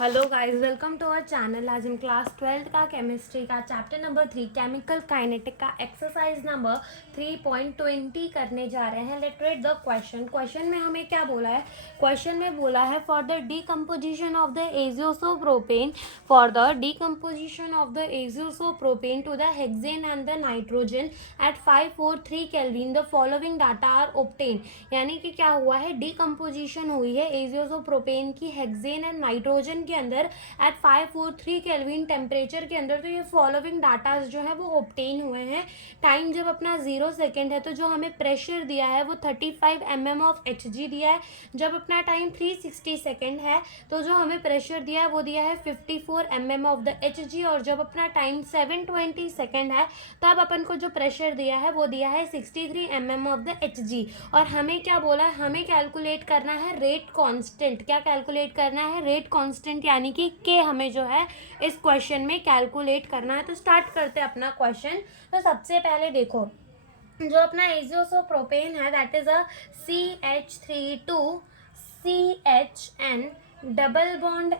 Hello guys, welcome to our channel. आज हम class 12 का केमिस्ट्री का चैप्टर नंबर 3 केमिकल काइनेटिक का एक्सरसाइज नंबर 3.20 करने जा रहे हैं। लेट रीड द क्वेश्चन में हमें क्या बोला है। क्वेश्चन में बोला है for the decomposition of the azoisopropane to the hexane and the nitrogen at 543 kelvin the following data are obtain. यानी कि क्या हुआ है, डीकम्पोजिशन हुई है एजियोसोप्रोपेन की हेक्सेन एंड नाइट्रोजन के अंदर एट 543 केल्विन टेम्परेचर के अंदर। तो ये फॉलोइंग डाटा जो है वो ऑब्टेन हुए हैं। टाइम जब अपना 0 सेकेंड है तो जो हमें प्रेशर दिया है वो 35 mm ऑफ Hg दिया है। जब अपना टाइम 360 सेकेंड है तो जो हमें प्रेशर दिया है वो दिया है 54 mm ऑफ द Hg। और जब अपना टाइम 720 सेकेंड है तब अपन को जो प्रेशर दिया है वो दिया है 63 mm ऑफ द Hg। और हमें क्या बोला है, हमें कैलकुलेट करना है रेट कांस्टेंट। क्या कैलकुलेट करना है? रेट कांस्टेंट, यानी कि के हमें जो है इस क्वेश्चन में कैलकुलेट करना है। तो स्टार्ट करते हैं अपना क्वेश्चन। तो सबसे पहले देखो, जो अपना एजियोसोप्रोपेन है that is a CH32 CHN double bond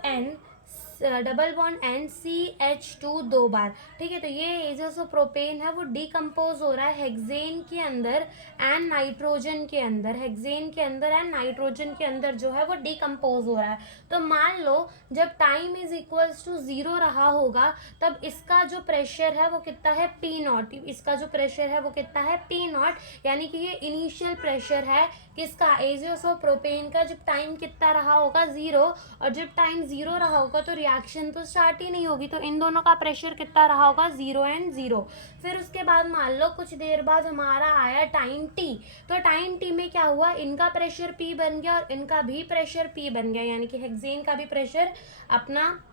N CH2 दो बार। ठीक है, तो ये एजियोसोप्रोपेन है वो डिकम्पोज हो रहा है हेक्सेन के अंदर एंड नाइट्रोजन के अंदर। हेक्सेन के अंदर एंड नाइट्रोजन के अंदर जो है वो डिकम्पोज हो रहा है। तो मान लो जब टाइम इज इक्वल्स टू 0 रहा होगा तब इसका जो प्रेशर है वो कितना है, P0। इसका जो प्रेशर है वो कितना है, P0। यानी कि ये इनिशियल प्रेशर है किसका, एजियोसोप्रोपेन का। जब टाइम कितना रहा होगा, 0। और जब टाइम 0 रहा होगा तो रिएक्शन तो स्टार्ट ही नहीं होगी। तो इन दोनों का प्रेशर कितना रहा होगा, 0 एंड 0। फिर उसके बाद मान लो कुछ देर बाद हमारा आया टाइम T। तो टाइम T में क्या हुआ, इनका प्रेशर P बन गया और इनका भी प्रेशर P बन गया। यानी कि हेक्सेन का भी प्रेशर अपना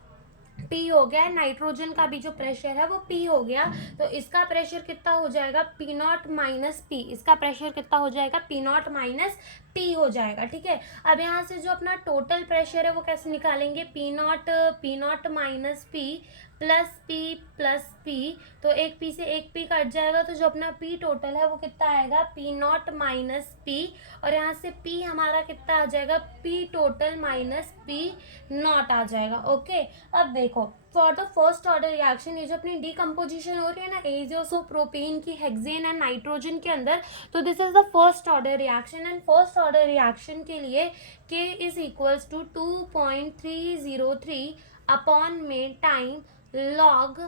P हो गया, नाइट्रोजन का भी जो प्रेशर है वो P हो गया। तो इसका प्रेशर कितना हो जाएगा, P0 माइनस P। इसका प्रेशर कितना हो जाएगा, P0 माइनस P हो जाएगा। ठीक है, अब यहाँ से जो अपना टोटल प्रेशर है वो कैसे निकालेंगे, P0 minus P plus P। तो एक P से एक P कट जाएगा तो जो अपना P टोटल है वो कितना आएगा, P0 माइनस P। और यहाँ से P हमारा कितना आ जाएगा, P टोटल माइनस P0 आ जाएगा। ओके, अब देखो for the first order reaction, ये जो अपनी डिकम्पोजिशन हो रही है ना एजियोसोप्रोपेन की हेक्सेन एंड नाइट्रोजन के अंदर, तो this is the first order reaction. And first order reaction के लिए K is equals to 2.303 upon में time log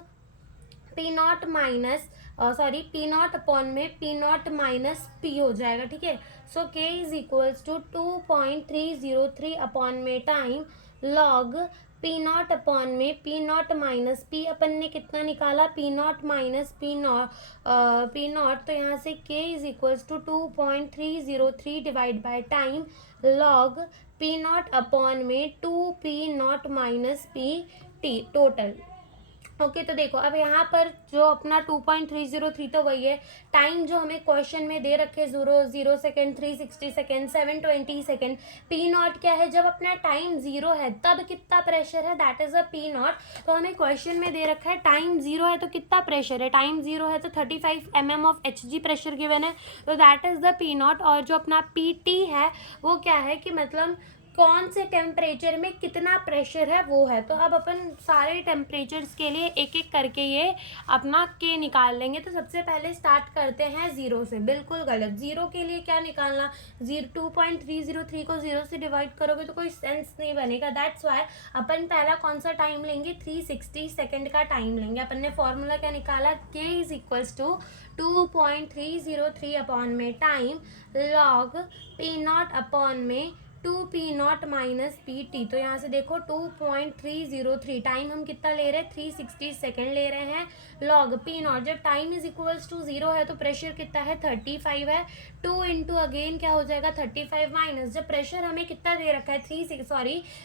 P0 minus P0 upon में P0 माइनस P हो जाएगा। ठीक है, so K is equals to 2.303 upon में टाइम लॉग P0 अपॉन में P0 माइनस P। अपन ने कितना निकाला, P0 माइनस P0। तो यहाँ से K is equals to 2.303 divide by time log P0 upon में 2P0 minus PT total. Okay, तो देखो अब यहाँ पर जो अपना 2.303 तो वही है। टाइम जो हमें क्वेश्चन में दे रखे 0 सेकेंड, 360 सेकेंड, 720 सेकेंड। P0 क्या है, जब अपना टाइम 0 है तब कितना प्रेशर है, दैट इज अ P0। तो हमें क्वेश्चन में दे रखा है टाइम 0 है तो कितना प्रेशर है, टाइम 0 है तो 35 mm of Hg pressure given है। तो दैट इज द P0। और जो अपना PT है वो क्या है कि मतलब कौन से टेम्परेचर में कितना प्रेशर है वो है। तो अब अपन सारे टेम्परेचर्स के लिए एक एक करके ये अपना K निकाल लेंगे। तो सबसे पहले स्टार्ट करते हैं 0 से। बिल्कुल गलत, 0 के लिए क्या निकालना, 2.303 को 0 से डिवाइड करोगे तो कोई सेंस नहीं बनेगा। दैट्स वाई अपन पहला कौन सा टाइम लेंगे, 360 सेकेंड का टाइम लेंगे। अपन ने फॉर्मूला क्या निकाला, K is equals to 2.303 upon में टाइम लॉग P0 अपॉन में 2P0 माइनस PT। तो यहाँ से देखो 2.303 टाइम हम कितना ले रहे हैं, 360 सेकेंड ले रहे हैं। लॉग P0, जब टाइम इज इक्वल्स टू 0 है तो प्रेशर कितना है, 35 है। 2 इंटू अगेन क्या हो जाएगा, 35 माइनस, जब प्रेशर हमें कितना दे रखा है,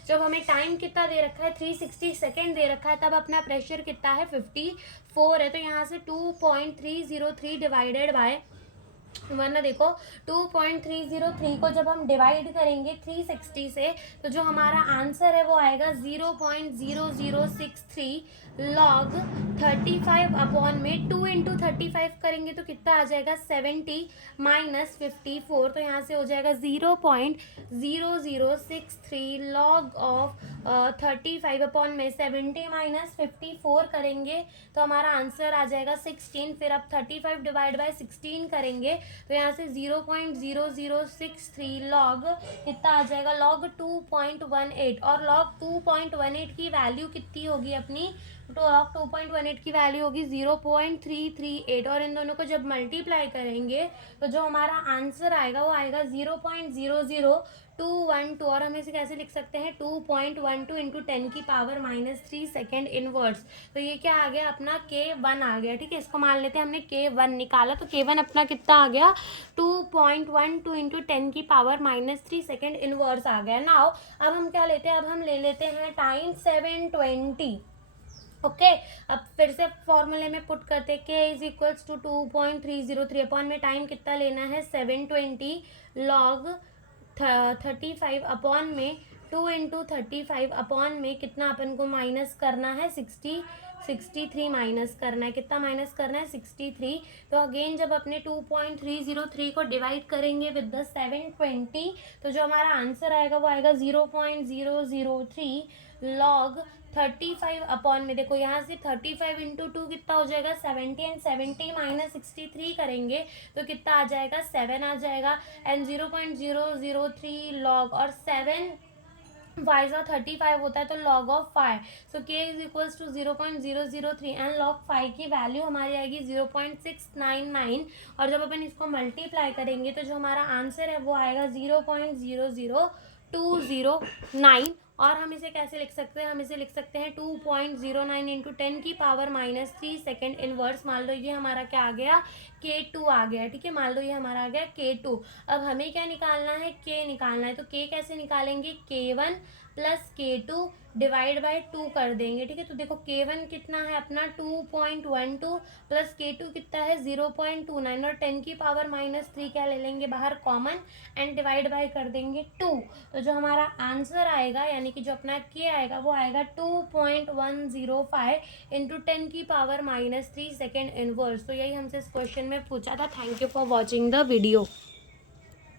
जब हमें टाइम कितना दे रखा है, 360 सेकेंड दे रखा है, तब अपना प्रेशर कितना है, 54 है। तो यहाँ से 2.303 डिवाइडेड बाय वरना देखो 2.303 को जब हम डिवाइड करेंगे 360 से तो जो हमारा आंसर है वो आएगा 0.0063 लॉग 35 अपॉन में 2 इंटू 35 करेंगे तो कितना आ जाएगा 70 माइनस 54, तो यहाँ से हो जाएगा 0.0063 लॉग ऑफ 35 अपॉन में 70 माइनस 54 करेंगे तो हमारा आंसर आ जाएगा 16। फिर अब 35 डिवाइड बाय 16 करेंगे तो यहाँ से 0.0063 लॉग कितना आ जाएगा लॉग 2.18, और लॉग 2.18 की वैल्यू कितनी होगी अपनी, तो लॉग 2.18 की वैल्यू होगी 0.338, और इन दोनों को जब मल्टीप्लाई करेंगे तो जो हमारा आंसर आएगा वो आएगा 0.00212, और हम इसे कैसे लिख सकते हैं 2.12 इंटू 10 की पावर -3 सेकेंड इनवर्स। तो ये क्या आ गया अपना K1 आ गया। ठीक है, इसको मान लेते हैं हमने K1 निकाला, तो K1 अपना कितना आ गया 2.12 इंटू 10 की पावर -3 सेकेंड इनवर्स आ गया। नाउ अब हम क्या लेते हैं, अब हम ले लेते हैं टाइम 720। ओके अब फिर से फॉर्मूले में पुट करते हैं K is equals to 2.303 upon में टाइम कितना लेना है 720 लॉग 35 अपॉन में 2 इंटू 35 अपॉन में कितना अपन को माइनस करना है 63 माइनस करना है, कितना माइनस करना है 63। तो अगेन जब अपने 2.303 को डिवाइड करेंगे विद द 720 तो जो हमारा आंसर आएगा वो आएगा 0.003 लॉग 35 अपॉन में, देखो यहाँ से 35 इंटू 2 कितना हो जाएगा 70, एंड 70 माइनस 63 करेंगे तो कितना आ जाएगा 7 आ जाएगा, एंड 0.003 लॉग, और 7 वाइज 35 होता है तो log of 5, so K is equals to 0.003 and log 5 की वैल्यू हमारी आएगी 0.699, और जब अपन इसको मल्टीप्लाई करेंगे तो जो हमारा आंसर है वो आएगा 0.00209, और हम इसे कैसे लिख सकते हैं, हम इसे लिख सकते हैं 2.09 इंटू 10 की पावर -3 सेकेंड इनवर्स। मान लो ये हमारा क्या आ गया K2 आ गया। ठीक है, मान लो ये हमारा आ गया K2। अब हमें क्या निकालना है K निकालना है, तो K कैसे निकालेंगे K1 plus K2 divide by 2 कर देंगे। ठीक है, तो देखो K1 कितना है अपना 2.12 प्लस K2 कितना है 0.29, और 10 की पावर -3 क्या ले लेंगे बाहर कॉमन, एंड डिवाइड बाय कर देंगे 2, तो जो हमारा आंसर आएगा यानी कि जो अपना K आएगा वो आएगा 2.105 इंटू 10 की पावर -3 सेकेंड इनवर्स। तो यही हमसे इस क्वेश्चन में पूछा था। Thank you for watching the video.